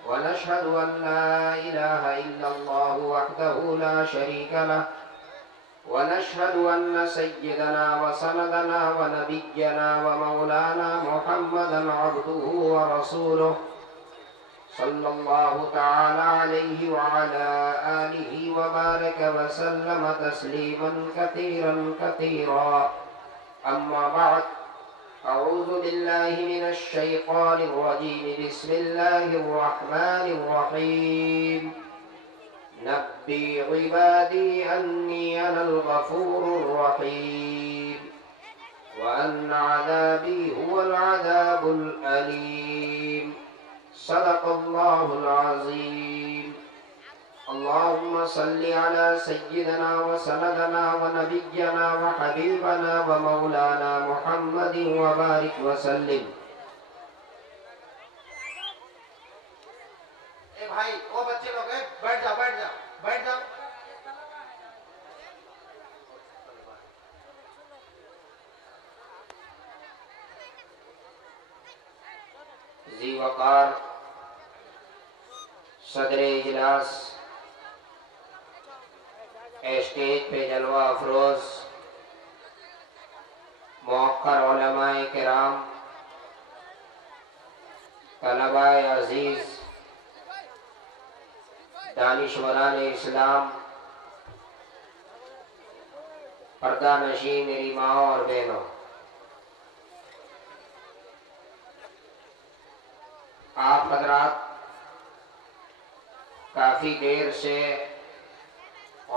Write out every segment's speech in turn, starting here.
ونشهد أن لا إله إلا الله وحده لا شريك له ونشهد أن سيدنا وسندنا ونبينا ومولانا محمدا عبده ورسوله صلى الله تعالى عليه وعلى آله وبارك وسلم تسليما كثيرا كثيرا. أما بعد، أعوذ بالله من الشيطان الرجيم. بسم الله الرحمن الرحيم. نبي عبادي أني أنا الغفور الرحيم وأن عذابي هو العذاب الأليم. صدق الله العظيم. اللهم صل على سيدنا وسندنا ونبينا وحبيبنا ومولانا محمد وبارك وسلم. اے بھائی وہ بچے لوگ ہیں، بیٹھ جاؤ بیٹھ جاؤ بیٹھ جاؤ. ذی وقار صدر اجلاس، اسٹیج پہ جلوہ افروز موقر علماء کرام، طلباء عزیز، دانشوران اسلام، پردہ نشین میری ماں اور بہنوں، آپ حضرات کافی دیر سے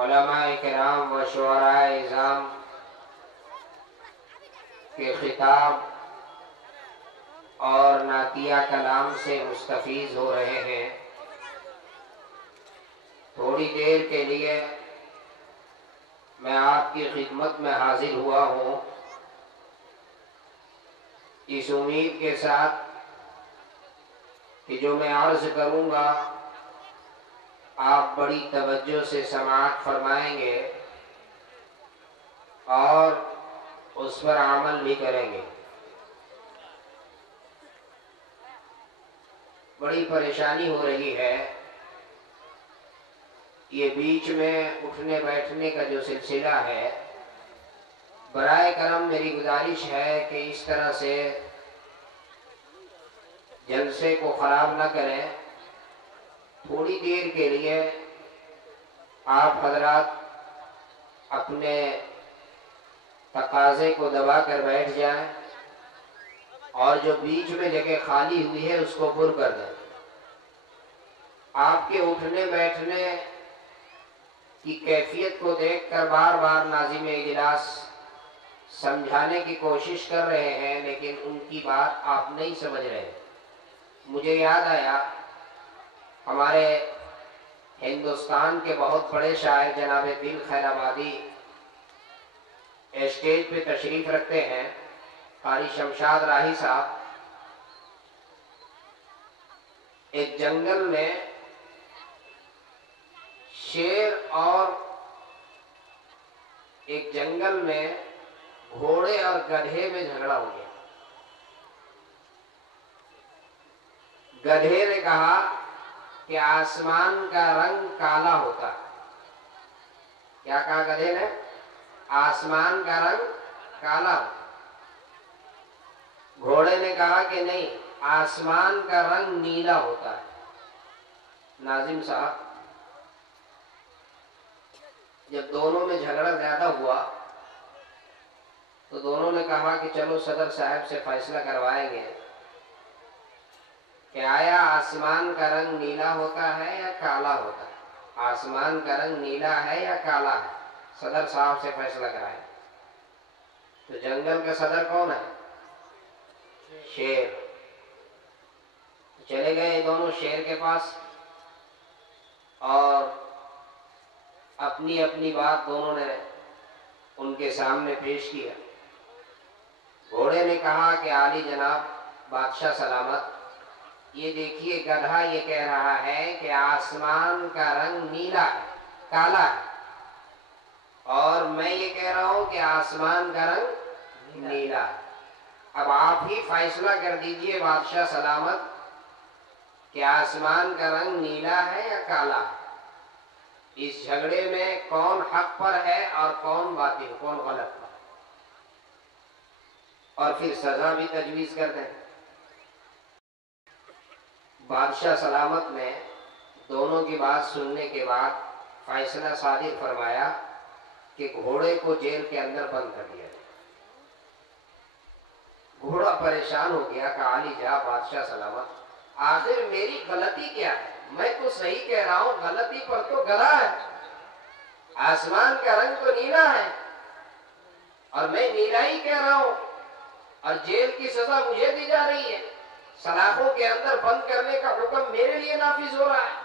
علماء کرام و شعراء اعظام کے خطاب اور نعتیہ کلام سے مستفیض ہو رہے ہیں. تھوڑی دیر کے لیے میں آپ کی خدمت میں حاضر ہوا ہوں، اس امید کے ساتھ کہ جو میں عرض کروں گا آپ بڑی توجہ سے سماعت فرمائیں گے اور اس پر عمل بھی کریں گے. بڑی پریشانی ہو رہی ہے. یہ بیچ میں اٹھنے بیٹھنے کا جو سلسلہ ہے، برائے کرم میری گزارش ہے کہ اس طرح سے جلسے کو خراب نہ کریں. تھوڑی دیر کے لیے آپ حضرات اپنے تقاضے کو دبا کر بیٹھ جائیں اور جو بیچ میں جگہ خالی ہوئی ہے اس کو پر کر دیں. آپ کے اٹھنے بیٹھنے کی کیفیت کو دیکھ کر بار بار ناظم اجلاس سمجھانے کی کوشش کر رہے ہیں، لیکن ان کی بات آپ نہیں سمجھ رہے. مجھے یاد آیا ہمارے ہندوستان کے بہت بڑے شاعر جناب دل خیر آبادی اسٹیج پہ تشریف رکھتے ہیں، قاری شمشاد راہی صاحب. ایک جنگل میں شیر اور ایک جنگل میں گھوڑے اور گدھے میں جھگڑا ہو گیا. گدھے نے کہا کہ آسمان کا رنگ کالا ہوتا ہے. کیا کہا گدھے نے؟ آسمان کا رنگ کالا ہوتا. گھوڑے نے کہا کہ نہیں، آسمان کا رنگ نیلا ہوتا ہے. ناظم صاحب، جب دونوں میں جھگڑا زیادہ ہوا تو دونوں نے کہا کہ چلو صدر صاحب سے فیصلہ کروائیں گے. کہ آیا آسمان کا رنگ نیلا ہوتا ہے یا کالا ہوتا ہے؟ آسمان کا رنگ نیلا ہے یا کالا ہے؟ صدر صاحب سے فیصلہ کرائیں۔ تو جنگل کا صدر کون ہے؟ شیر۔ چلے گئے دونوں شیر کے پاس اور اپنی اپنی بات دونوں نے ان کے سامنے پیش کیا۔ گھوڑے نے کہا کہ عالی جناب بادشاہ سلامت، یہ دیکھیے گدھا یہ کہہ رہا ہے کہ آسمان کا رنگ نیلا ہے، کالا ہے، اور میں یہ کہہ رہا ہوں کہ آسمان کا رنگ نیلا ہے۔ اب آپ ہی فیصلہ کر دیجئے بادشاہ سلامت کہ آسمان کا رنگ نیلا ہے یا کالا ہے۔ اس جھگڑے میں کون حق پر ہے اور کون باطل، کون غلط پر، اور پھر سزا بھی تجویز کر دیں۔ بادشاہ سلامت نے دونوں کی بات سننے کے بعد فیصلہ صادر فرمایا کہ گھوڑے کو جیل کے اندر بند کر دیا جائے۔ گھوڑا پریشان ہو گیا کہ عالی جناب بادشاہ سلامت آخر میری غلطی کیا ہے؟ میں تو صحیح کہہ رہا ہوں، غلطی پر تو گدھا ہے۔ آسمان کا رنگ تو نیلا ہے اور میں نیلا ہی کہہ رہا ہوں، اور جیل کی سزا مجھے دی جا رہی ہے، سلاخوں کے اندر بند کرنے کا حکم میرے لیے نافذ ہو رہا ہے۔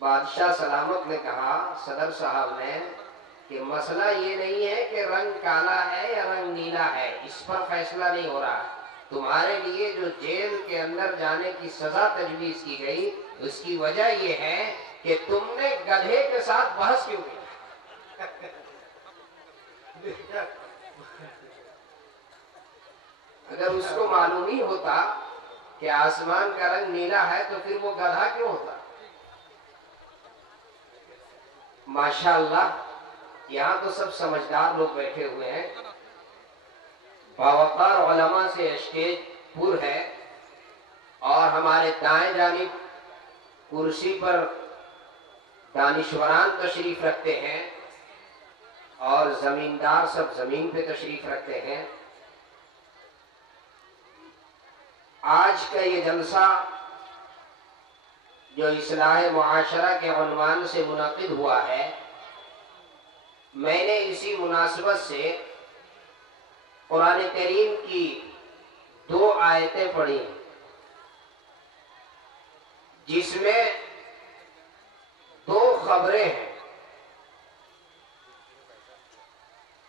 بادشاہ سلامت نے کہا صدر صاحب نے کہ مسئلہ یہ نہیں ہے کہ رنگ کالا ہے یا رنگ نیلا ہے، اس پر فیصلہ نہیں ہو رہا۔ تمہارے لیے جو جیل کے اندر جانے کی سزا تجویز کی گئی اس کی وجہ یہ ہے کہ تم نے گدھے کے ساتھ بحث کیوں کی۔ اگر اس کو معلوم ہی ہوتا کہ آسمان کا رنگ نیلا ہے تو پھر وہ گدھا کیوں ہوتا؟ ماشاءاللہ یہاں تو سب سمجھدار لوگ بیٹھے ہوئے ہیں، باوقار علماء سے اسٹیج پر ہے، اور ہمارے دائیں جانب کرسی پر دانشوران تشریف رکھتے ہیں اور زمیندار سب زمین پہ تشریف رکھتے ہیں۔ آج کا یہ جلسہ جو اصلاح معاشرہ کے عنوان سے منعقد ہوا ہے، میں نے اسی مناسبت سے قرآن کریم کی 2 آیتیں پڑھی جس میں 2 خبریں ہیں۔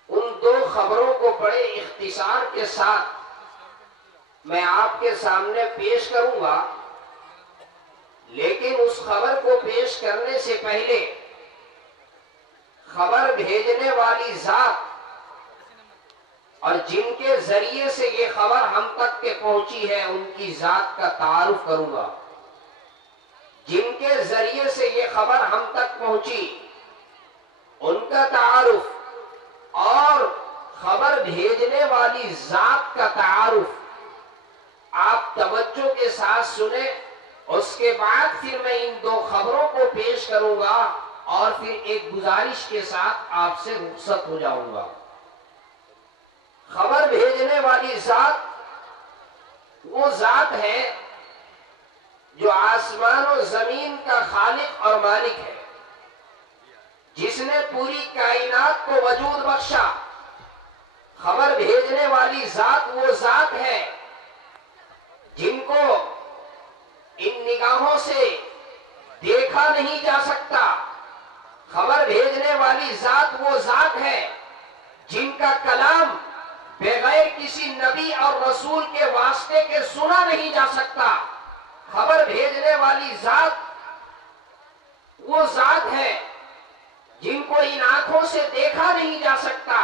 ان 2 خبروں کو بڑے اختصار کے ساتھ میں آپ کے سامنے پیش کروں گا، لیکن اس خبر کو پیش کرنے سے پہلے خبر بھیجنے والی ذات اور جن کے ذریعے سے یہ خبر ہم تک کے پہنچی ہے ان کی ذات کا تعارف کروں گا۔ جن کے ذریعے سے یہ خبر ہم تک پہنچی ان کا تعارف اور خبر بھیجنے والی ذات کا تعارف آپ توجہ کے ساتھ سنیں، اس کے بعد پھر میں ان 2 خبروں کو پیش کروں گا اور پھر ایک گزارش کے ساتھ آپ سے رخصت ہو جاؤں گا۔ خبر بھیجنے والی ذات وہ ذات ہے جو آسمان و زمین کا خالق اور مالک ہے، جس نے پوری کائنات کو وجود بخشا۔ خبر بھیجنے والی ذات وہ ذات ہے جن کو ان نگاہوں سے دیکھا نہیں جا سکتا۔ خبر بھیجنے والی ذات وہ ذات ہے جن کا کلام بغیر کسی نبی اور رسول کے واسطے کے سنا نہیں جا سکتا۔ خبر بھیجنے والی ذات وہ ذات ہے جن کو ان آنکھوں سے دیکھا نہیں جا سکتا۔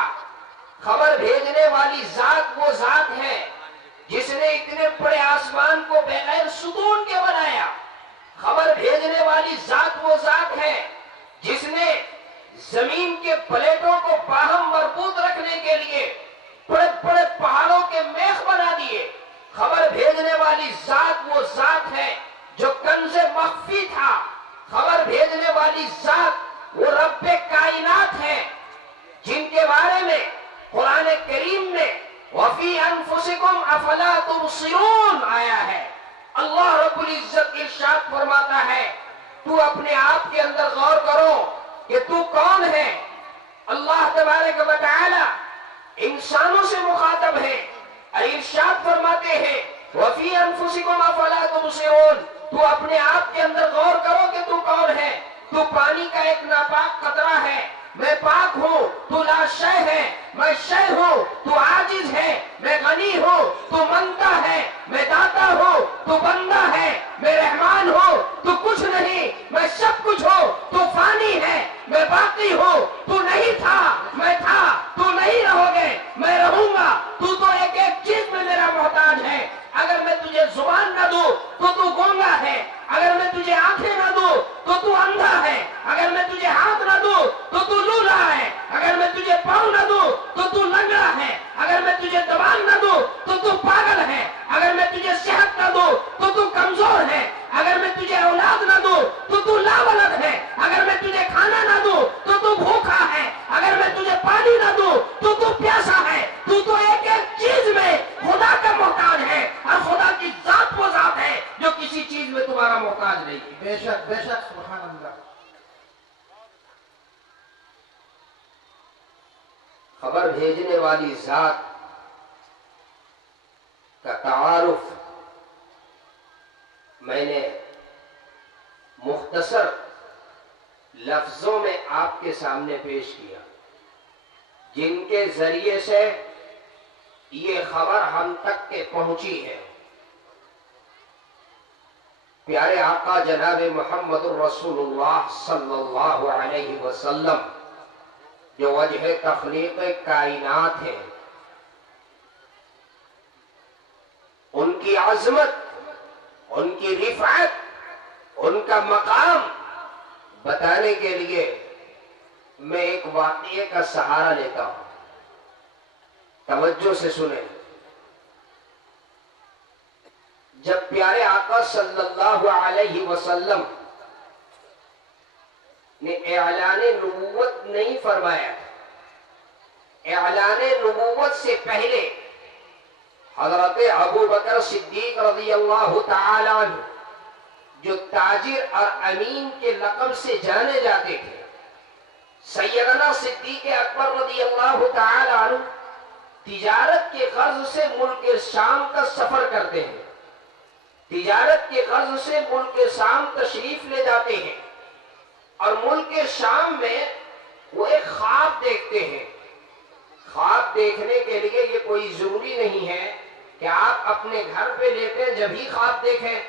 خبر بھیجنے والی ذات وہ ذات ہے جس نے اتنے بڑے آسمان کو بغیر ستون کے بنایا۔ خبر بھیجنے والی ذات وہ ذات ہے جس نے زمین کے پلیٹوں کو باہم مربوط رکھنے کے لیے بڑے بڑے پہاڑوں کے میخ بنا دیے۔ خبر بھیجنے والی ذات وہ ذات ہے جو کنز مخفی تھا۔ خبر بھیجنے والی ذات وہ رب کائنات ہے جن کے بارے میں قرآن کریم میں وَفِي أَنفُسِكُمْ أَفَلَا تُبْصِرُونَ آیا ہے۔ فرماتا ہے تو اپنے آپ کے اندر غور کرو کہ تو کون ہے۔ اللہ تبارک و تعالی انسانوں سے مخاطب ہے اور ارشاد فرماتے ہیں وَفِي أَنفُسِكُمْ أَفَلَا تُبْصِرُونَ، تو اپنے آپ کے اندر غور کرو کہ تو کون ہے۔ تو پانی کا ایک ناپاک قطرہ ہے، میں پاک ہوں، تو لا شے ہے، میں شے ہوں، تو عاجز ہے، میں غنی ہوں، تو منتا ہے، میں داتا ہوں، تو بندہ ہے، میں رحمان ہوں، تو کچھ نہیں، میں سب کچھ ہوں، تو فانی ہے، میں باقی ہوں، تو نہیں تھا، میں تھا، تو نہیں رہو گے، میں رہوں گا، تو ایک ایک چیز میں میرا محتاج ہے۔ اگر میں تجھے زبان نہ دوں تو گونگا ہے، اگر میں تجھے آنکھیں نہ دوں تو اندھا ہے، اگر میں تجھے ہاتھ نہ دوں تو لولا ہے، اگر میں تجھے پاؤں نہ دوں تو لنگڑا ہے، اگر میں تجھے زبان نہ دوں تو پاگل ہے، اگر میں تجھے صحت نہ دوں تو کمزور ہے، اگر میں تجھے اولاد نہ دوں تو لاولد ہے، اگر میں تجھے کھانا نہ دوں تو بھوکا ہے، اگر میں تجھے پانی نہ دوں تو پیاسا ہے۔ تو ایک ایک چیز میں خدا کا محتاج ہے، اور خدا کی ذات وہ ذات ہے جو کسی چیز میں تمہارا محتاج نہیں ہے۔ بے شک سبحان اللہ۔ خبر بھیجنے والی ذات کا تعارف میں نے مختصر لفظوں میں آپ کے سامنے پیش کیا، جن کے ذریعے سے یہ خبر ہم تک کے پہنچی ہے۔ پیارے آقا جناب محمد الرسول اللہ صلی اللہ علیہ وسلم جو وجہ تخلیق کائنات ہیں، ان کی عظمت، ان کی رفعت، ان کا مقام بتانے کے لیے میں ایک واقعے کا سہارا لیتا ہوں، توجہ سے سنیں۔ جب پیارے آقا صلی اللہ علیہ وسلم نے اعلان نبوت نہیں فرمایا، اعلان نبوت سے پہلے حضرت ابو بکر صدیق رضی اللہ تعالی عنہ جو تاجر اور امین کے لقب سے جانے جاتے تھے، سیدنا صدیق اکبر رضی اللہ تعالی عنہ تجارت کے غرض سے ملک شام کا سفر کرتے ہیں، تجارت کے غرض سے ملک شام تشریف لے جاتے ہیں، اور ملک شام میں وہ ایک خواب دیکھتے ہیں۔ خواب دیکھنے کے لیے یہ کوئی ضروری نہیں ہے کہ آپ اپنے گھر پہ لیٹے جب ہی خواب دیکھیں،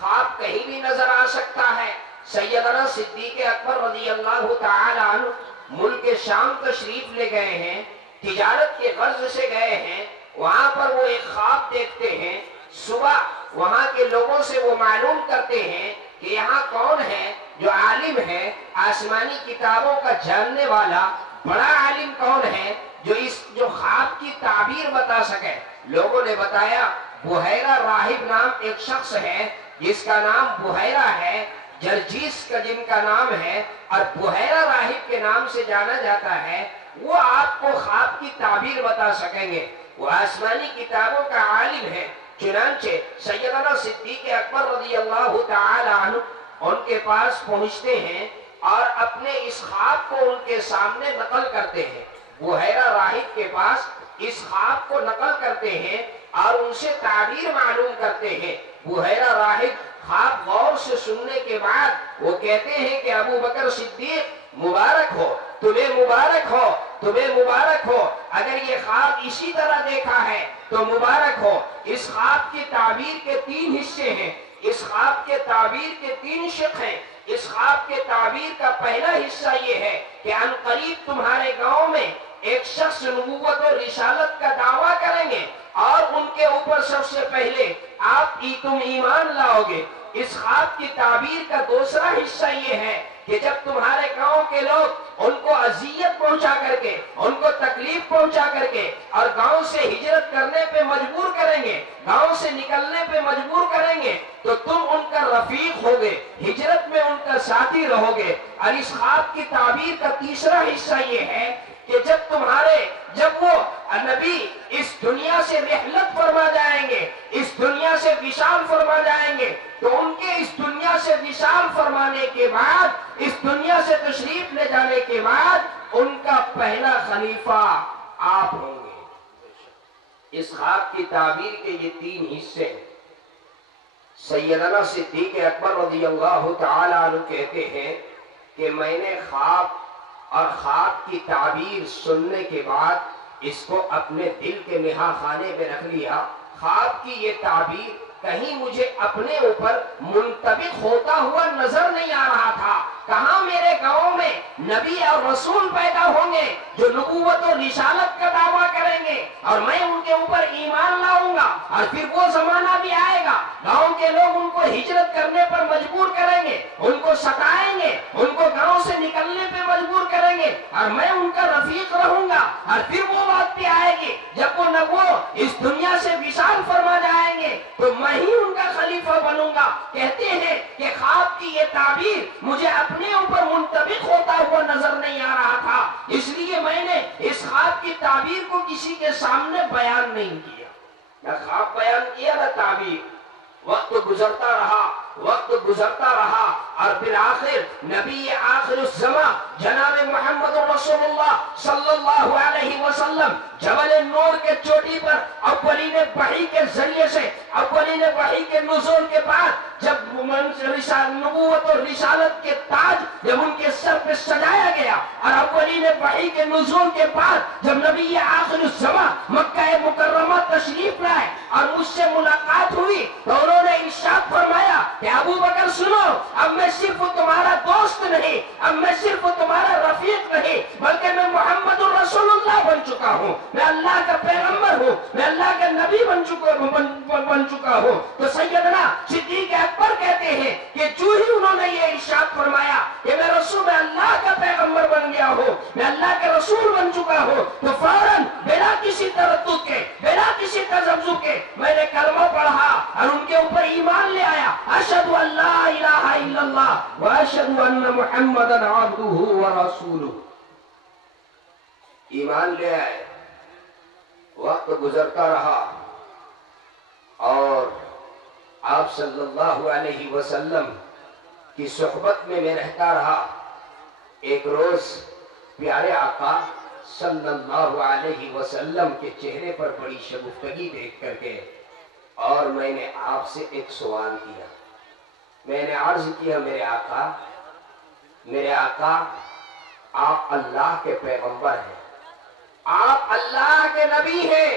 خواب کہیں بھی نظر آ سکتا ہے۔ سیدنا صدیق اکبر رضی اللہ تعالی عنہ ملک شام تشریف لے گئے ہیں، تجارت کے غرض سے گئے ہیں، وہاں پر وہ ایک خواب دیکھتے ہیں۔ صبح وہاں کے لوگوں سے وہ معلوم کرتے ہیں کہ یہاں کون ہے جو عالم ہے، آسمانی کتابوں کا جاننے والا بڑا عالم کون ہے جو خواب کی تعبیر بتا سکے۔ لوگوں نے بتایا بحیرہ راہب نام ایک شخص ہے جس کا نام بحیرہ ہے، جرجیس کا جن کا نام ہے اور بحیرہ راہب کے نام سے جانا جاتا ہے، وہ آپ کو خواب کی تعبیر بتا سکیں گے، وہ آسمانی کتابوں کا عالم ہے۔ چنانچہ سیدنا صدیق اکبر رضی اللہ تعالی عنہ ان کے پاس پہنچتے ہیں اور اپنے اس خواب کو ان کے سامنے نقل کرتے ہیں، بحیرہ راہب کے پاس اس خواب کو نقل کرتے ہیں اور ان سے تعبیر معلوم کرتے ہیں۔ بحیرہ راہب خواب غور سے سننے کے بعد وہ کہتے ہیں کہ ابو بکر صدیق مبارک ہو، تمہیں مبارک ہو، تمہیں مبارک ہو، اگر یہ خواب اسی طرح دیکھا ہے تو مبارک ہو۔ اس خواب کی تعبیر کے 3 حصے ہیں، اس خواب کے تعبیر کے 3 شق ہیں۔ اس خواب کے تعبیر کا پہلا حصہ یہ ہے کہ ان قریب تمہارے گاؤں میں ایک شخص نبوت اور رسالت کا دعویٰ کریں گے اور ان کے اوپر سب سے پہلے تم ایمان لاؤ گے۔ اس خواب کی تعبیر کا دوسرا حصہ یہ ہے کہ جب تمہارے گاؤں کے لوگ ان کو اذیت پہنچا کر کے، ان کو تکلیف پہنچا کر کے اور گاؤں سے ہجرت کرنے پہ مجبور کریں گے، گاؤں سے نکلنے پہ مجبور کریں گے، تو تم ان کا رفیق ہوگے، ہجرت میں ان کا ساتھی رہو گے۔ اور اس خواب کی تعبیر کا تیسرا حصہ یہ ہے کہ جب وہ نبی اس دنیا سے رحلت فرما جائیں گے، اس دنیا سے وصال فرما جائیں گے، تو ان کے اس دنیا سے فرمانے کے بعد، اس دنیا سے تشریف لے جانے کے بعد ان کا پہلا خلیفہ آپ ہوں گے۔ اس خواب کی تعبیر کے یہ 3 حصے ہیں۔ سیدنا صدیق اکبر رضی اللہ تعالی عنہ کہتے ہیں کہ میں نے خواب اور خواب کی تعبیر سننے کے بعد اس کو اپنے دل کے نہا خانے میں رکھ لیا۔ خواب کی یہ تعبیر کہیں مجھے اپنے اوپر منطبق ہوتا ہوا نظر نہیں آ رہا تھا۔ کہاں میرے گاؤں میں نبی اور رسول پیدا ہوں گے جو نبوت اور رسالت کا دعویٰ کریں گے اور میں ان کے اوپر ایمان لاؤں گا، اور پھر وہ زمانہ بھی آئے گا گاؤں کے لوگ ان کو ہجرت کرنے پر مجبور کریں گے، ان کو ستائیں گے، ان کو گاؤں سے نکلنے پہ مجبور کریں گے، اور میں ان کا رفیق رہوں گا۔ اور پھر وہ وقت بھی آئے گی جب وہ اس دنیا سے وصال فرما جائیں گے تو میں ہی ان کا خلیفہ بنوں گا۔ کہتے ہیں کہ خواب کی یہ تعبیر مجھے اپنے اوپر منطبق ہوتا ہوا نظر نہیں آ رہا تھا، اس لیے میں نے اس خواب کی تعبیر کو کسی کے سامنے بیان نہیں کیا، نہ خواب بیان کیا نہ تعبیر۔ وقت گزرتا رہا اور بالآخر نبی آخر الزمان جناب محمد رسول اللہ صلی اللہ علیہ وسلم جبل نور کے چوٹی پر اولین وحی کے ذریعے سے، اولین وحی کے نزول کے بعد جب نبوت اور رسالت کے تاج جب ان کے سر پہ سجایا گیا، اور اولین وحی کے نزول کے بعد جب نبی آخر الزمان مکہ مکرمہ تشریف لائے اور مجھ سے ملاقات ہوئی تو انہوں نے ارشاد فرمایا کہ ابو بکر سنو، اب میں صرف تمہارا دوست نہیں، اب میں صرف تمہارا رفیق نہیں، بلکہ میں محمد الرسول اللہ بن چکا ہوں، میں اللہ کا پیغمبر ہوں، میں اللہ کا نبی بن چکا ہوں۔ تو سیدنا صدیق اکبر کہتے ہیں کہ جو ہی انہوں نے یہ ارشاد فرمایا کہ میں رسول اللہ کا پیغمبر بن گیا ہوں، میں اللہ کا رسول بن چکا ہوں، تو فوراً بلا کسی تردد کے، بلا کسی تذبذب کے میں نے کلمہ پڑھا اور ان کے اوپر ایمان لے آیا۔ اشہد ان لا الہ الا اللہ واشہد ان محمدا عبدہ ورسولہ۔ ایمان لے آئے، وقت گزرتا رہا اور آپ صلی اللہ علیہ وسلم کی صحبت میں رہتا رہا۔ ایک روز پیارے آقا صلی اللہ علیہ وسلم کے چہرے پر بڑی شگفتگی دیکھ کر کے اور میں نے آپ سے ایک سوال کیا۔ میں نے عرض کیا میرے آقا آپ اللہ کے پیغمبر ہیں، آپ اللہ کے نبی ہیں،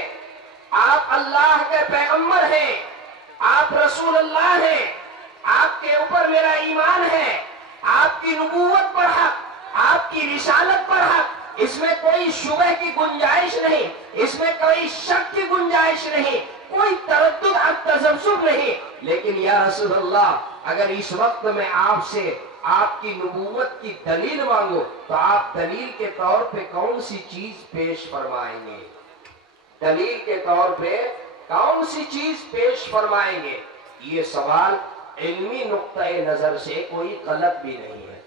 آپ اللہ کے پیغمبر ہیں، آپ رسول اللہ ہیں، آپ کے اوپر میرا ایمان ہے، آپ کی نبوت پر حق، آپ کی رسالت پر حق، اس میں کوئی شبہ کی گنجائش نہیں، اس میں کوئی شک کی گنجائش نہیں، کوئی تردد اور تذبذب نہیں۔ لیکن یا رسول اللہ اگر اس وقت میں آپ سے آپ کی نبوت کی دلیل مانگو تو آپ دلیل کے طور پہ کون سی چیز پیش فرمائیں گے؟ دلیل کے طور پہ کون سی چیز پیش فرمائیں گے؟ یہ سوال علمی نقطۂ نظر سے کوئی غلط بھی نہیں ہے۔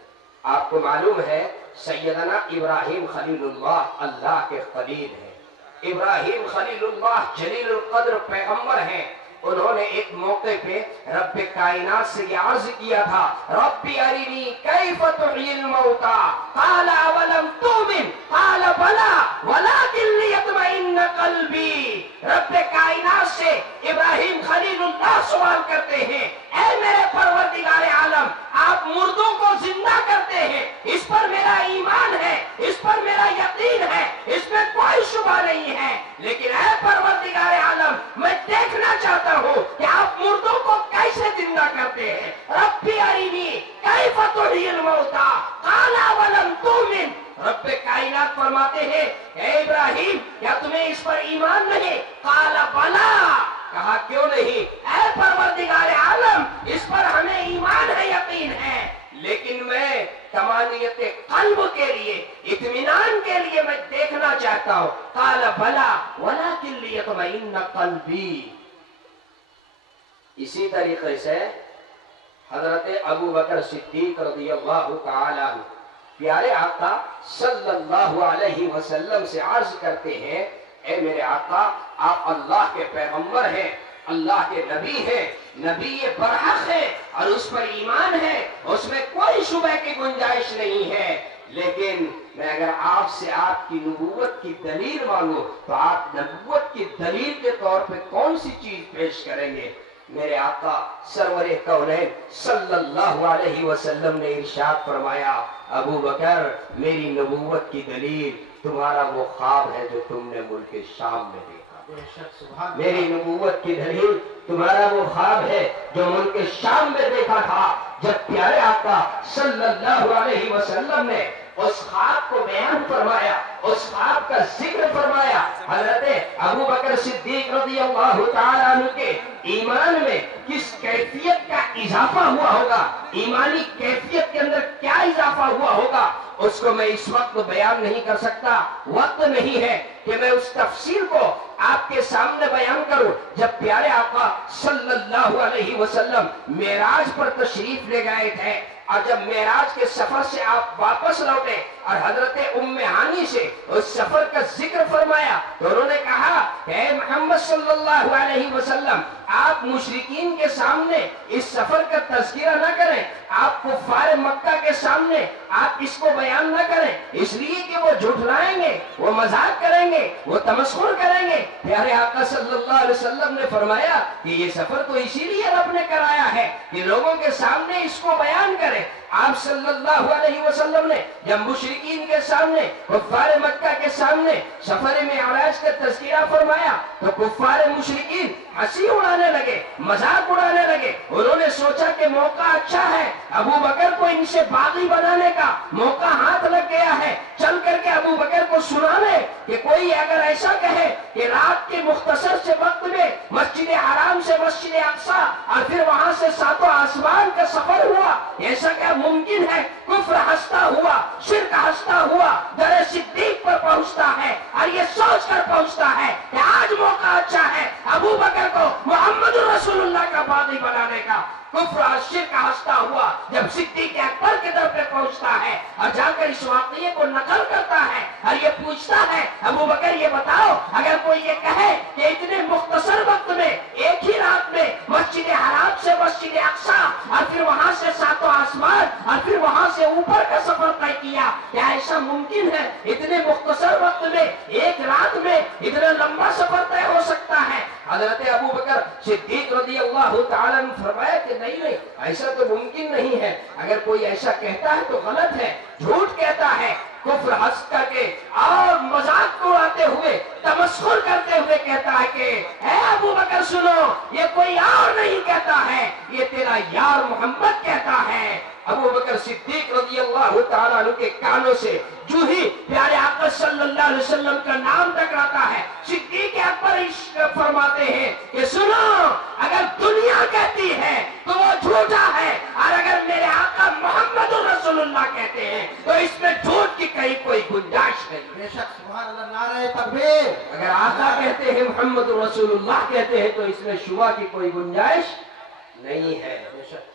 آپ کو معلوم ہے سیدنا ابراہیم خلیل اللہ اللہ کے خلیل ہیں، ابراہیم خلیل اللہ جلیل القدر پیغمبر ہیں۔ انہوں نے ایک موقع پہ رب کائنات سے یہ عرض کیا تھا، رب ارنی کیف تحیی الموتى قال اولم تؤمن قال بلی ولکن لیطمئن قلبی۔ رب کائنات سے ابراہیم خلیل اللہ سوال کرتے ہیں، اے میرے پروردگار عالم آپ مردوں کو زندہ کرتے ہیں، اس پر میرا ایمان ہے، اس پر میرا یقین ہے، اس میں کوئی شبہ نہیں ہے، لیکن اے پروردگار عالم میں دیکھنا چاہتا ہوں کہ آپ مردوں کو کیسے زندہ کرتے ہیں۔ رب ارنی کیف تحیی الموتى قال اولم تؤمن۔ رب کائنات فرماتے ہیں اے ابراہیم کیا تمہیں اس پر ایمان نہیں؟ قال بلی، کہا کیوں نہیں؟ اے پروردگار عالم اس پر ہمیں ایمان ہے، یقین ہے، لیکن میں طمانینت قلب کے لیے، اطمینان کے لیے میں دیکھنا چاہتا ہوں۔ قال بلی ولکن لیطمئن قلبی۔ اسی طریقے سے حضرت ابو بکر صدیق رضی اللہ تعالی عنہ پیارے آقا صلی اللہ علیہ وسلم سے عرض کرتے ہیں، اے میرے آقا آپ اللہ کے پیغمبر ہیں، اللہ کے نبی ہیں، نبی برحق ہیں، اور اس پر ایمان ہے، اس میں کوئی شبہ کی گنجائش نہیں ہے، لیکن میں اگر آپ سے آپ کی نبوت کی دلیل مانگوں تو آپ نبوت کی دلیل کے طور پہ کون سی چیز پیش کریں گے؟ میرے آقا سرور کونین صلی اللہ علیہ وسلم نے ارشاد فرمایا، ابو بکر میری نبوت کی دلیل تمہارا وہ خواب ہے جو تم نے ملک شام میں دیکھا، میری نبوت کی دلیل تمہارا وہ خواب ہے جو ملک شام میں دیکھا تھا۔ جب پیارے آقا صلی اللہ علیہ وسلم نے اس خواب کو بیان فرمایا، اس خواب کا ذکر فرمایا، حضرت ابو بکر صدیق رضی اللہ تعالیٰ عنہ کے ایمان میں کس کیفیت کا اضافہ ہوا ہوگا، ایمانی کیفیت کے اندر کیا اضافہ ہوا ہوگا، اس کو میں اس وقت بیان نہیں کر سکتا، وقت نہیں ہے کہ میں اس تفصیل کو آپ کے سامنے بیان کروں۔ جب پیارے آقا صلی اللہ علیہ وسلم معراج پر تشریف لے گئے تھے اور جب معراج کے سفر سے آپ واپس لوٹے اور حضرت ام ہانی سے اس سفر کا ذکر فرمایا تو انہوں نے کہا کہ اے محمد صلی اللہ علیہ وسلم، آپ مشرکین کے سامنے اس سفر کا تذکرہ نہ کریں، آپ کفار مکہ کے سامنے آپ اس کو بیان نہ کریں، اس لیے کہ وہ جھٹلائیں گے، وہ مذاق کریں گے، وہ تمسخر کریں گے۔ پیارے آقا صلی اللہ علیہ وسلم نے فرمایا کہ یہ سفر تو اسی لیے رب نے کرایا ہے کہ لوگوں کے سامنے اس کو بیان کریں۔ آپ صلی اللہ علیہ وسلم نے جب مشرکین کے سامنے، کفار مکہ کے سامنے سفر معراج کا تذکرہ فرمایا تو کفار مشرکین ہنسی اڑانے لگے، مذاق اڑانے لگے۔ انہوں نے سوچا کہ موقع اچھا ہے، ابو بکر کو ان سے باغی بنانے کا موقع ہاتھ لگ گیا ہے، چل کر کے ابو بکر کو سنا لے کہ کوئی اگر ایسا کہے کہ رات کے مختصر سے وقت میں مسجد حرام سے مسجد اقصی اور پھر وہاں سے ساتوں آسمان کا سفر ہوا، ایسا کیا ممکن ہے؟ کفر ہنستا ہوا، شرک ہنستا ہوا در صدیق پر پہنچتا ہے اور یہ سوچ کر پہنچتا ہے کہ آج موقع اچھا ہے ابو بکر کو محمد رسول اللہ کا باغی بنانے کا۔ کفر اور شرک ہنستا ہوا جب صدیق اکبر کے در پہ پہنچتا ہے اور جا کر اس واقعے کو نقل کرتا ہے اور یہ پوچھتا ہے ابو بکر یہ بتاؤ، اگر کوئی یہ کہے کہ اتنے مختصر وقت میں ایک ہی رات میں مسجد حرام سے مسجد اقصی اور پھر وہاں سے ساتوں آسمان اور پھر وہاں سے اوپر کا سفر طے کیا، کیا ایسا ممکن ہے؟ اتنے مختصر وقت میں ایک رات میں اتنا لمبا سفر طے ہو سکتا ہے؟ حضرت ابو بکر صدیق رضی اللہ تعالیٰ نے فرمایا کہ نہیں، ایسا تو ممکن نہیں ہے، اگر کوئی ایسا کہتا ہے تو غلط ہے، جھوٹ کہتا ہے۔ کفر ہنس کر کے اور مذاق اڑاتے ہوئے، تمسخر کرتے ہوئے کہتا ہے کہ اے ابو بکر سنو، یہ کوئی اور نہیں کہتا ہے، یہ تیرا یار محمد کہتا ہے۔ ابو بکر صدیق رضی اللہ تعالیٰ عنہ کے کانوں سے جو ہی پیارے آقا صلی اللہ علیہ وسلم کا نام ٹکراتا ہے، صدیق اکبر فرماتے ہیں کہ سنو، اگر دنیا کہتی ہے تو وہ جھوٹا ہے، اور اگر میرے آقا محمد رسول اللہ کہتے ہیں تو اس میں جھوٹ کی کہیں کوئی گنجائش نہیں۔ بے شک، سبحان اللہ، نعرہ تکبیر۔ اگر آقا کہتے ہیں، محمد رسول اللہ کہتے ہیں تو اس میں شبہ کی کوئی گنجائش نہیں ہے۔ بے شک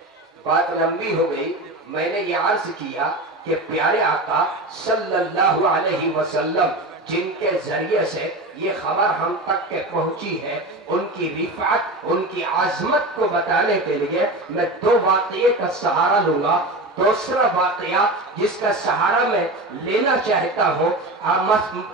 بات لمبی ہو گئی، میں نے یہ عرض کیا کہ پیارے آقا صلی اللہ علیہ وسلم جن کے ذریعے سے یہ خبر ہم تک کے پہنچی ہے، ان کی رفعت، ان کی عظمت کو بتانے کے لیے میں دو واقعے کا سہارا لوں گا۔ دوسرا واقعہ جس کا سہارا میں لینا چاہتا ہوں،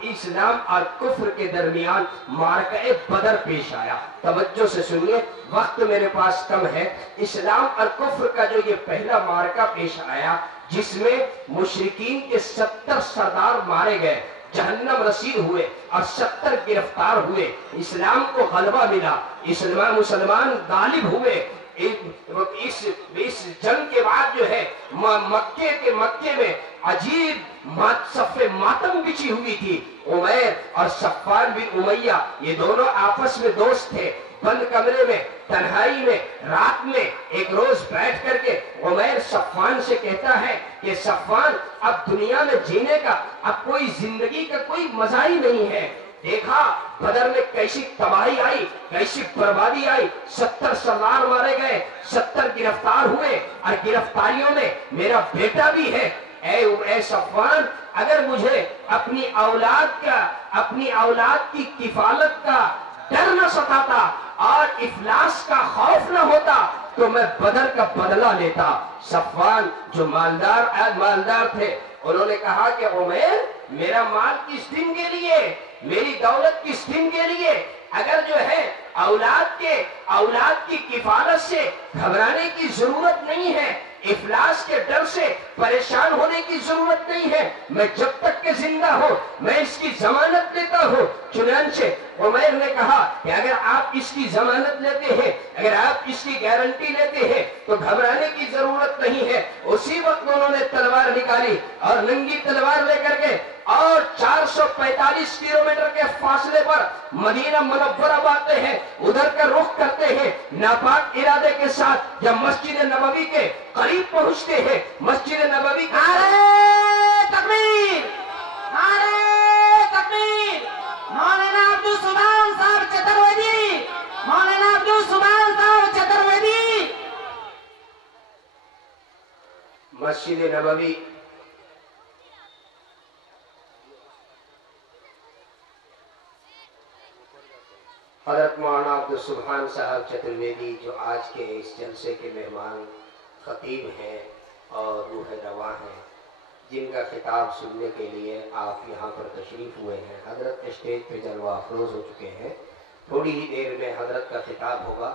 اسلام اور کفر کے درمیان معرکہ بدر پیش آیا۔ توجہ سے سنیے، وقت میرے پاس کم ہے۔ اسلام اور کفر کا جو یہ پہلا معرکہ پیش آیا جس میں مشرکین کے 70 سردار مارے گئے، جہنم رسید ہوئے اور 70 گرفتار ہوئے، اسلام کو غلبہ ملا، مسلمان غالب ہوئے۔ اس جنگ کے بعد جو ہے مکے میں عجیب صف ماتم بچھی ہوئی تھی۔ عمیر اور صفوان بن امیہ یہ دونوں آپس میں دوست تھے، بند کمرے میں تنہائی میں رات میں ایک روز بیٹھ کر کے عمیر صفوان سے کہتا ہے کہ صفوان، اب دنیا میں جینے کا، اب کوئی زندگی کا کوئی مزہ ہی نہیں ہے۔ دیکھا بدر میں کیسی تباہی آئی، کیسی بربادی آئی، 70 سردار مارے گئے، 70 گرفتار ہوئے، اور گرفتاریوں میں میرا بیٹا بھی ہے۔ اے صفوان، اگر مجھے اپنی اولاد کی کفالت کا ڈر نہ ستاتا اور افلاس کا خوف نہ ہوتا تو میں بدر کا بدلہ لیتا۔ صفوان جو مالدار تھے، انہوں نے کہا کہ عمیر میرا مال کس دن کے لیے، میری دولت کس دن کے لیے، اگر جو ہے اولاد کی کفالت سے گھبرانے کی ضرورت نہیں ہے، افلاس کے ڈر سے پریشان ہونے کی ضرورت نہیں ہے، میں جب تک کہ زندہ ہوں میں اس کی ضمانت لیتا ہوں۔ چنانچہ عمیر نے کہا کہ اگر آپ اس کی ضمانت لیتے ہیں، اگر آپ اس کی گارنٹی لیتے ہیں تو گھبرانے کی ضرورت نہیں ہے۔ اسی وقت انہوں نے تلوار نکالی اور ننگی تلوار لے کر کے اور 445 کلومیٹر کے فاصلے پر مدینہ منورہ آتے ہیں، ادھر کا رخ کرتے ہیں ناپاک ارادے کے ساتھ۔ جب مسجد نبوی کے قریب پہنچتے ہیں، مسجد نبوی کے تکبیر، نعرہ تکبیر، مولانا عبدالسبحان صاحب چترویدی، مولانا عبدالسبحان صاحب چترویدی۔ مسجد نبوی حضرت مولانا عبدالسبحان صاحب چترویدی جو آج کے اس جلسے کے مہمان خطیب ہیں اور روح رواں ہیں، جن کا خطاب سننے کے لیے آپ یہاں پر تشریف ہوئے ہیں، حضرت اسٹیج پہ جلوہ افروز ہو چکے ہیں، تھوڑی ہی دیر میں حضرت کا خطاب ہوگا،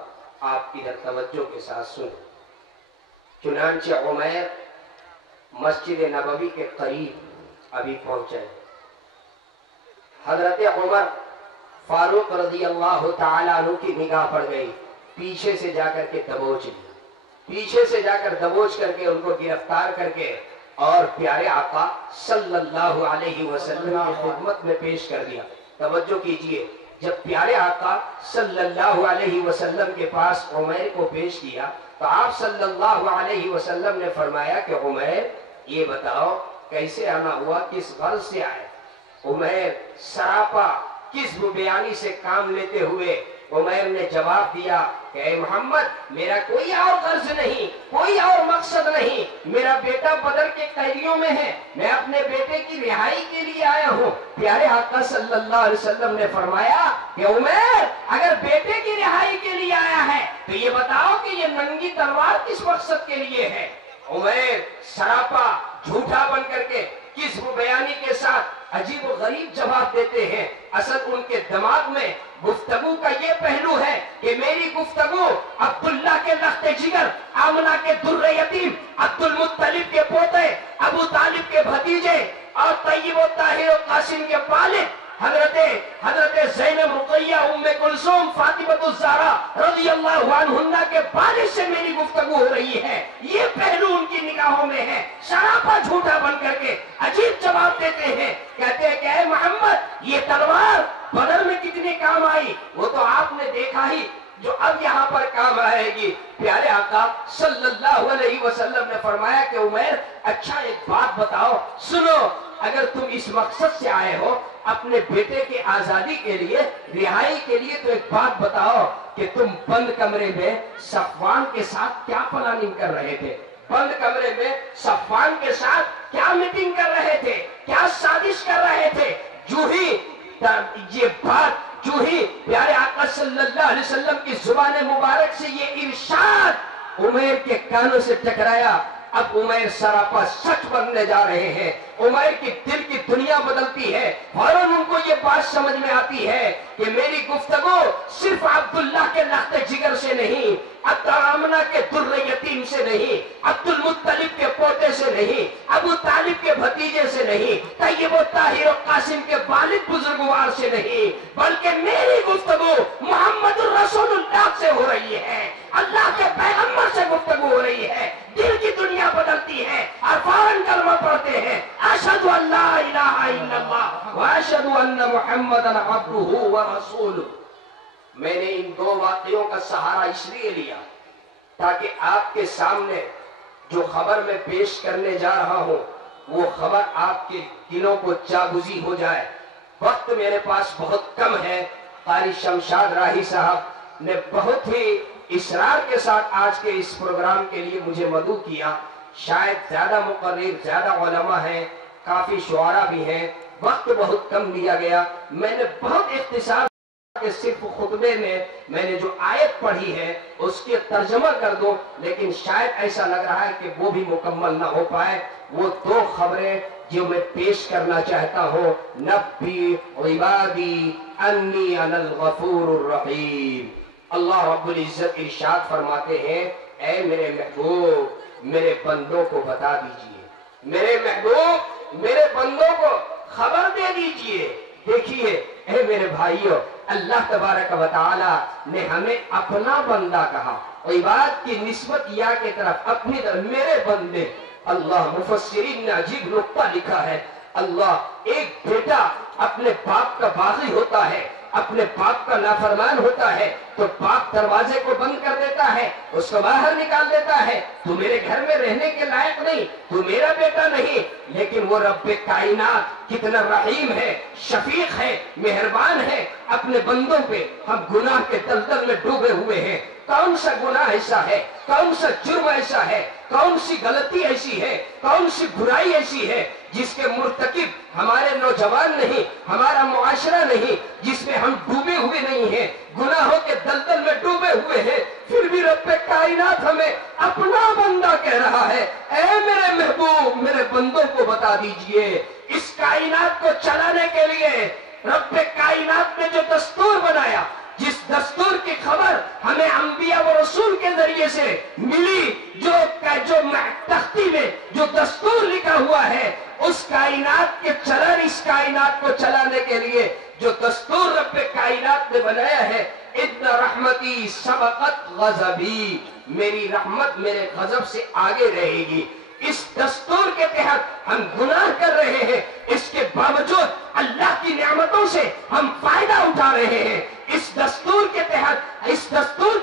آپ ادھر توجہ کے ساتھ سنیں۔ چنانچہ عمیر مسجد نبوی کے قریب ابھی پہنچے، حضرت عمر فاروق رضی اللہ تعالیٰ عنہ کی نگاہ پڑ گئی، پیچھے سے جا کر کے دبوچ لی، پیچھے سے جا کر دبوچ کر کے ان کو گرفتار کر کے اور پیارے آقا صلی اللہ علیہ وسلم کی خدمت میں پیش کر دیا۔ توجہ کیجئے، جب پیارے آقا صلی اللہ علیہ وسلم کے پاس عمیر کو پیش کیا تو آپ صلی اللہ علیہ وسلم نے فرمایا کہ عمیر یہ بتاؤ کیسے آنا ہوا، کس غرض سے آئے؟ عمیر سراپا کذب بیانی سے کام لیتے ہوئے عمیر نے جواب دیا کہ اے محمد میرا کوئی اور غرض نہیں، کوئی اور مقصد نہیں، میرا بیٹا بدر کے قیدیوں میں ہے، میں اپنے بیٹے کی رہائی کے لیے آیا ہوں۔ پیارے آقا صلی اللہ علیہ وسلم نے فرمایا کہ عمیر اگر بیٹے کی رہائی کے لیے آیا ہے تو یہ بتاؤ کہ یہ ننگی تلوار کس مقصد کے لیے ہے؟ عمیر سراپا جھوٹا بن کر کے کذب بیانی کے ساتھ عجیب و غریب جواب دیتے ہیں۔ اصل ان کے دماغ میں گفتگو کا یہ پہلو ہے کہ میری گفتگو عبداللہ کے لخت جگر، آمنہ کے در یتیم، عبد المطلب کے پوتے، ابو طالب کے بھتیجے اور طیب و طاہر و قاسم کے والد حضرت زینب رقیہ ام کلثوم فاطمہ الزہرا رضی اللہ عنہا کے والد سے میری گفتگو ہو رہی ہے، یہ پہلو ان کی نگاہوں میں ہے۔ سراپا جھوٹا بن کر کے عجیب جواب دیتے ہیں، کہتے ہیں کہ اے محمد یہ تلوار بدر میں کتنے کام آئی وہ تو آپ نے دیکھا ہی، جو اب یہاں پر کام آئے گی۔ پیارے آقا صلی اللہ علیہ وسلم نے فرمایا کہ عمیر اچھا ایک بات بتاؤ، سنو، اگر تم اس مقصد سے آئے ہو اپنے بیٹے کی آزادی کے لیے، رہائی کے لیے، تو ایک بات بتاؤ کہ تم بند کمرے میں صفوان کے ساتھ کیا پلاننگ کر رہے تھے؟ بند کمرے میں صفوان کے ساتھ کیا میٹنگ کر رہے تھے، کیا سازش کر رہے تھے؟ جو ہی پیارے آقا صلی اللہ علیہ وسلم کی زبان مبارک سے یہ ارشاد عمیر کے کانوں سے ٹکرایا، اب عمیر سراپا سچ بننے جا رہے ہیں۔ عمیر کی دل کی دنیا بدلتی ہے، فوراً ان کو یہ بات سمجھ میں آتی ہے کہ میری گفتگو صرف عبداللہ کے لخت جگر سے نہیں، آمنہ کے در یتیم سے نہیں، عبد المطلب کے پوتے سے نہیں، ابو طالب کے بھتیجے سے نہیں، طیب و طاہر و قاسم کے والد بزرگوار سے نہیں، بلکہ میری گفتگو محمد الرسول اللہ سے ہو رہی ہے، اللہ کے پیغمبر سے گفتگو ہو رہی ہے۔ دل کی دنیا بدلتی ہے اور فوراً کلمہ پڑھتے ہیں، اشہد ان لا الہ الا اللہ واشہد ان محمدًا عبدہ ورسولہ۔ میں نے ان دو واقعوں کا سہارا اس لیے لیا تاکہ آپ کے سامنے جو خبر میں پیش کرنے جا رہا ہوں وہ خبر آپ کے دلوں کو جاگزی ہو جائے۔ وقت میرے پاس بہت کم ہے۔ قاری شمشاد راہی صاحب نے بہت ہی اصرار کے ساتھ آج کے اس پروگرام کے لیے مجھے مدعو کیا، شاید زیادہ مقرر، زیادہ علماء ہیں، کافی شعراء بھی ہیں، وقت بہت کم لیا گیا، میں نے بہت اختصار کہ صرف خطبے میں نے جو آیت پڑھی ہے اس کی ترجمہ کر دوں، لیکن شاید ایسا لگ رہا ہے کہ وہ بھی مکمل نہ ہو پائے۔ وہ دو خبریں جو میں پیش کرنا چاہتا ہوں، نبی عبادی انی انا الغفور الرحیم۔ اللہ رب العزت ارشاد فرماتے ہیں، اے میرے محبوب میرے بندوں کو بتا دیجئے، میرے محبوب میرے بندوں کو خبر دے دیجئے۔ دیکھیے اے میرے بھائیوں، اللہ تبارک و تعالی نے ہمیں اپنا بندہ کہا، عباد کی نسبت یا کی طرف اپنی طرف، میرے بندے۔ اللہ مفسرین نے عجیب نقطہ لکھا ہے، اللہ ایک بیٹا اپنے باپ کا باغی ہوتا ہے، اپنے باپ کا نافرمان ہوتا ہے تو باپ دروازے کو بند کر دیتا ہے، اس کو باہر نکال دیتا ہے، تو میرے گھر میں رہنے کے لائق نہیں، تو میرا بیٹا نہیں۔ لیکن وہ رب کائنات کتنا رحیم ہے، شفیق ہے، مہربان ہے اپنے بندوں پہ۔ ہم گناہ کے دلدل میں ڈوبے ہوئے ہیں، کون سا گناہ ایسا ہے، کون سا جرم ایسا ہے، کون سی غلطی ایسی ہے، کون سی برائی ایسی ہے جس کے مرتکب ہمارے نوجوان نہیں، ہمارا معاشرہ نہیں، جس میں ہم ڈوبے ہوئے نہیں ہیں، گناہوں کے دلدل میں ڈوبے ہوئے ہیں، پھر بھی رب کائنات ہمیں اپنا بندہ کہہ رہا ہے۔ اے میرے محبوب میرے بندوں کو بتا دیجئے، اس کائنات کو چلانے کے لیے رب کائنات نے جو دستور بنایا، جس دستور کی خبر ہمیں انبیاء و رسول کے ذریعے سے ملی، جو تختی میں جو دستور لکھا ہوا ہے، اس کائنات اس کائنات کو چلانے کے لیے جو دستور رب کائنات نے بنایا ہے، ان رحمتی سبقت غضبی، میری رحمت میرے غضب سے آگے رہے گی۔ اس دستور کے تحت ہم گناہ کر رہے ہیں، اس کے باوجود اللہ کی نعمتوں سے ہم فائدہ اٹھا رہے ہیں۔ اس دستور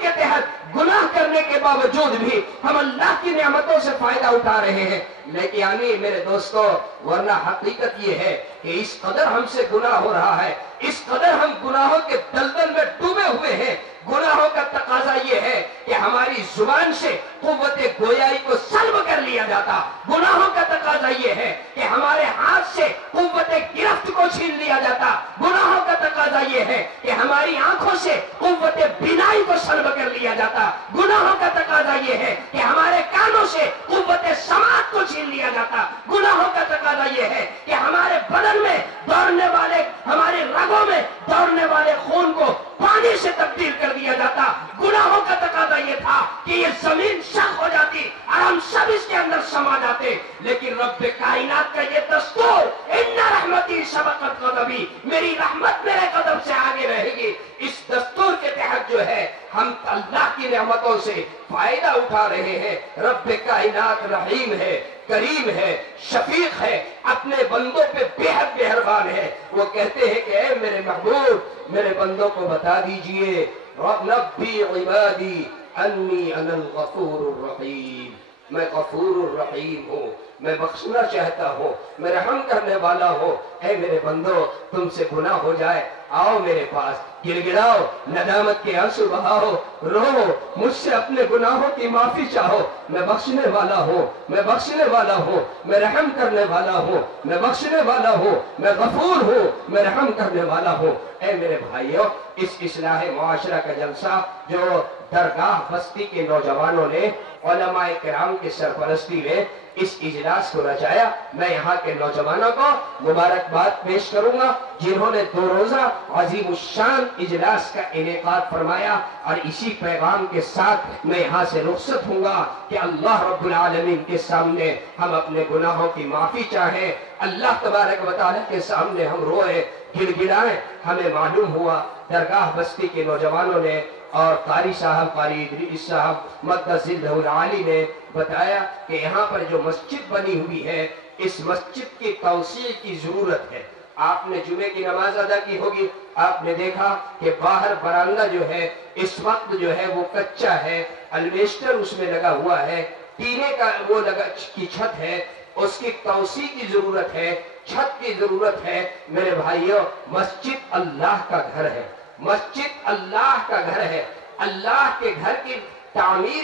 کے تحت گناہ کرنے کے باوجود بھی ہم اللہ کی نعمتوں سے فائدہ اٹھا رہے ہیں۔ لیکن یعنی میرے دوستو، ورنہ حقیقت یہ ہے کہ اس قدر ہم سے گناہ ہو رہا ہے، اس قدر ہم گناہوں کے دلدل میں ڈوبے ہوئے ہیں۔ گناہوں کا تقاضا یہ ہے کہ ہماری زبان سے قوت گویائی کو سلب کر لیا جاتا، گناہوں کا تقاضا یہ ہے کہ ہمارے ہاتھ سے قوت گرفت کو چھین لیا جاتا، گناہوں کا تقاضا یہ ہے کہ ہماری آنکھوں سے قوت بینائی کو سلب کر لیا جاتا، گناہوں کا تقاضا یہ ہے کہ ہمارے کانوں سے قوت سماعت کو چھین لیا جاتا، گناہوں کا تقاضا یہ ہے کہ ہمارے بدن میں دوڑنے والے، ہمارے رگوں میں دوڑنے والے خون کو پانی سے تبدیل کر دیا جاتا۔ گناہوں کا تقاضا یہ تھا کہ یہ زمین شق ہو جاتی اور ہم سب اس کے اندر سما جاتے، لیکن رب کائنات کا یہ دستور، ان رحمتی سبقت غضبی، میری رحمت میرے غضب سے آگے رہے گی، اس دستور کے تحت جو ہے ہم اللہ کی نعمتوں سے فائدہ اٹھا رہے ہیں۔ رب کائنات رحیم ہے، کریم ہے، شفیق ہے، اپنے بندوں پہ بے حد مہربان ہے۔ وہ کہتے ہیں کہ اے میرے محبوب میرے بندوں کو بتا دیجئے، نبی عبادی انی انا الغفور الرحیم، میں غفور الرحیم ہوں، میں بخشنا چاہتا ہوں، میں رحم کرنے والا ہوں۔ اے میرے بندو، تم سے گناہ ہو جائے، آؤ میرے پاس، گڑ گڑاؤ، ندامت کے آنسو بہاؤ، رو، مجھ سے اپنے گناہوں کی معافی چاہو، میں بخشنے والا ہوں، میں بخشنے والا ہوں، میں رحم کرنے والا ہوں، میں بخشنے والا ہوں، میں غفور ہوں، میں رحم کرنے والا ہوں۔ اے میرے بھائیوں، اس اصلاح معاشرہ کا جلسہ جو درگاہ بستی کے نوجوانوں نے علماء کرام کی سرپرستی میں اس اجلاس کو رچایا، میں یہاں کے نوجوانوں کو مبارکباد پیش کروں گا جنہوں نے 2 روزہ عظیم الشان اجلاس کا انعقاد فرمایا، اور اسی پیغام کے ساتھ میں یہاں سے رخصت ہوں گا کہ اللہ رب العالمین کے سامنے ہم اپنے گناہوں کی معافی چاہیں، اللہ تبارک و تعالیٰ کے سامنے ہم روئیں، گڑ گڑائیں۔ ہمیں معلوم ہوا درگاہ بستی کے نوجوانوں نے اور قاری صاحب، قاری ادریس صاحب مقدس ذلہ العالی نے بتایا کہ یہاں پر جو مسجد بنی ہوئی ہے، اس مسجد کی توسیع کی ضرورت ہے۔ آپ نے جمعے کی نماز ادا کی ہوگی، آپ نے دیکھا کہ باہر برآمدہ جو ہے اس وقت جو ہے وہ کچا ہے، الویسٹر اس میں لگا ہوا ہے، ٹینے کا وہ کی چھت ہے، اس کی توسیع کی ضرورت ہے، چھت کی ضرورت ہے۔ میرے بھائیوں، مسجد اللہ کا گھر ہے، مسجد اللہ کا گھر ہے۔ اللہ کے گھر کی تعمیر